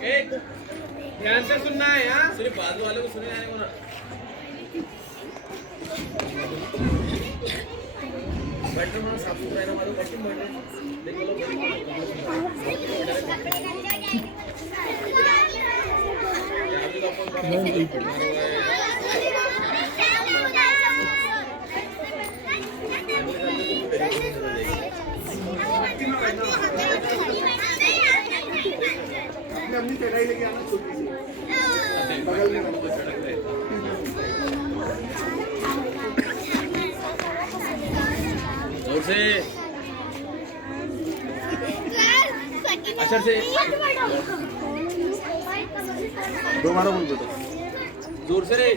ध्यान से सुनना है यार, सिर्फ बाजू वाले को सुने जाने को ना। बैठने में साफ सुथरा रहना वालों बैठने देखो लोग अपनी चढ़ाई लेके आना छोटी सी बगल में जोर से अच्छा से दोबारा बोल बेटा जोर से रे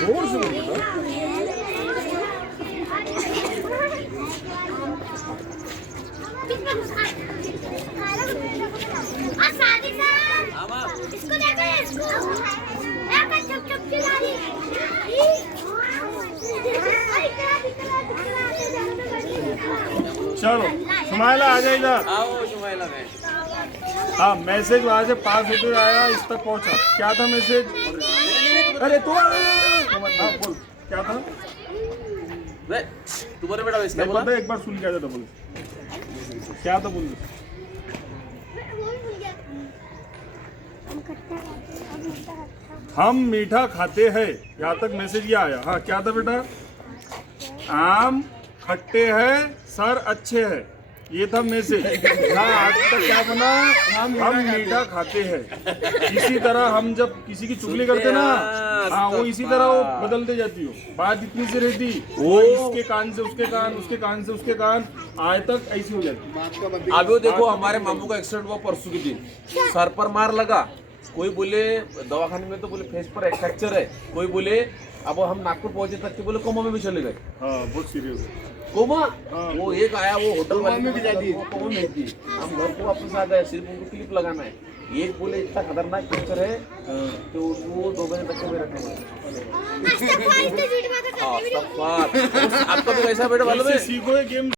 जोर से बोल बेटा इसको देखो इसको चुप चुप चिल्ला रही चलो सुमाइला आ जाए इधर आओ शुमाइला में हाँ मैसेज वहाँ से पास होते हुए आया इस तक पहुँचा क्या था मैसेज अरे तो हाँ बोल क्या था वे तुम्हारे बेटा वैसे क्या नहीं बोला पता एक बार सुन के आ जाता बोल क्या था बोल हम मीठा खाते हैं यहाँ तक मैसेज ये आया हाँ क्या था बेटा आम खट्टे हैं सर अच्छे हैं ये था मैसेज हाँ आज तक क्या बना हम मीठा खाते हैं इसी तरह हम जब किसी की चुगली करते ना हाँ वो इसी तरह वो बदलते जाती हो बात इतनी सी रहती वो इसके कान से उसके कान उसके कान से उसके कान आज तक ऐसी हो जाती। अभी वो देखो हमारे मामू का एक्सीडेंट हुआ परसों के दिन सर पर मार लगा कोई बोले दवाखाने में तो बोले फेस पर एक फ्रैक्चर है कोई बोले अब हम नागपुर पहुंचे तक के बोले कोमा में भी चले गए हाँ बहुत सीरियस है कोमा वो एक आया वो होटल वाले में भी जाती है कोमा में थी हम घर को वापस आ गए सिर्फ उनको क्लिप लगाना है एक बोले इतना खतरनाक पिक्चर है कि वो 2 महीने तक के में रखने वाले आपका भी कैसा बेटा मालूम है सीखो ये गेम